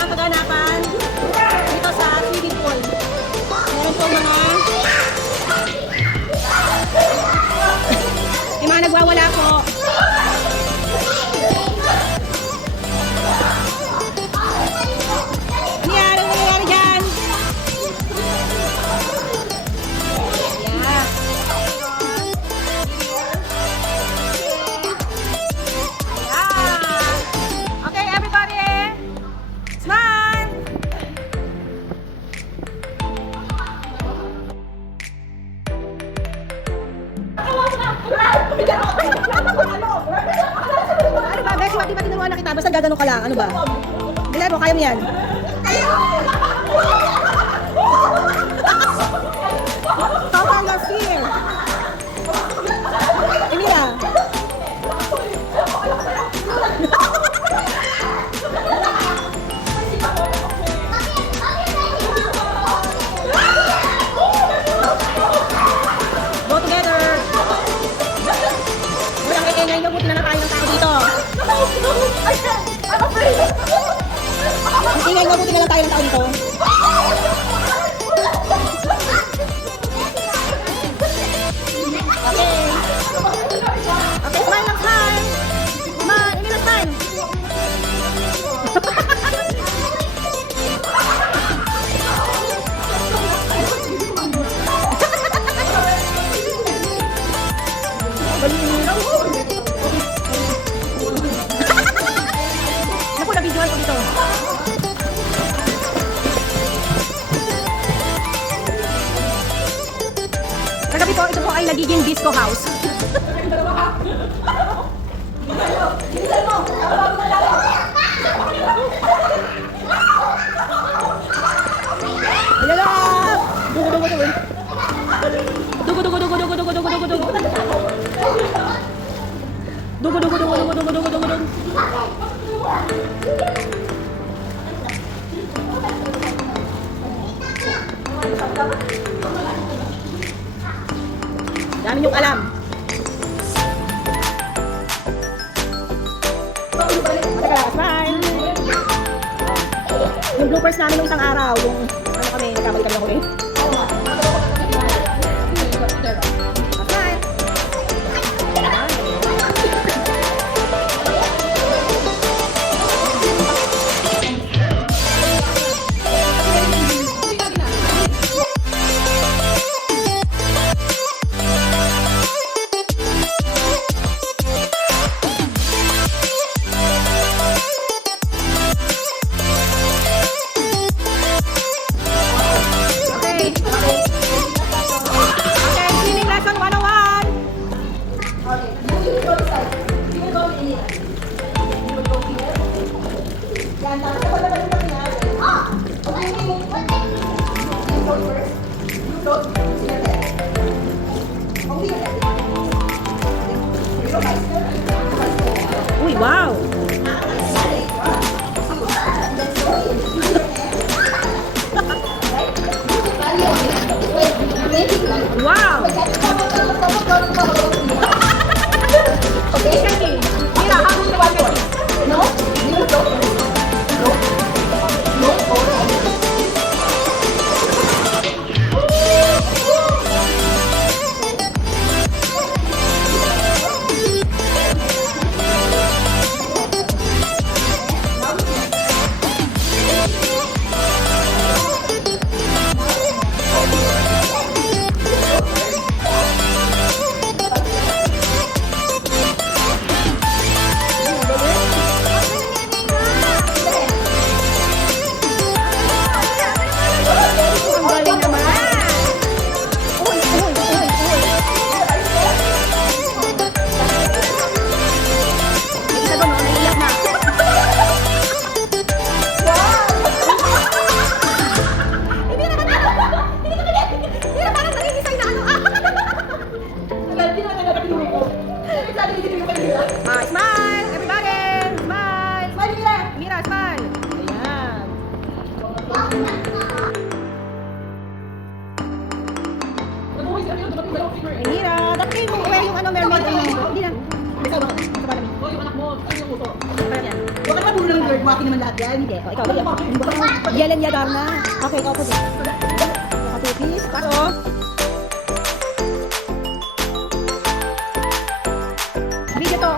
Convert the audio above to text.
ang kaganapan dito sa swimming pool. Meron po mga yung mga nagwawala po. Ano nangyayari dyan? Yeah. Yeah. Okay, everybody. Smile. Ano ba, Beshi? Di ba tinuruan na kita? Basta gaganon ka lang. Ano ba? Bilan mo, kaya mo yan. Conquer your fear. Emila. Go together. Walang kaya nyo, buti na lang tayo ng tao dito. Ang ingay nyo, buti na lang tayo ng tao dito. Okay. Okay, smile lang, smile. Come on, Emila, smile. Naku, na-videoan ko dito. Kagabi po, ito po ay nagiging disco house. Alala! Dugo, dugo, dugo. Dugo, dugo, dugo, dugo, dugo, dugo, dugo, dugo. Dugo, dugo, dugo, dugo, dugo, dugo, dugo, dugo. Dami niyong alam. Smile! Yung bloopers namin nung isang araw, yung ano kami, nagkamali kami ako eh. Smile! Uy, wow! Wow! Okay, Shani. Mira, how do you want it? No? You don't. No? No? bumati naman lahat yan. Hindi. O, ikaw. Yelen Yadarna. Okay, ikaw po din. Naka-two-piece. Paso. Video to.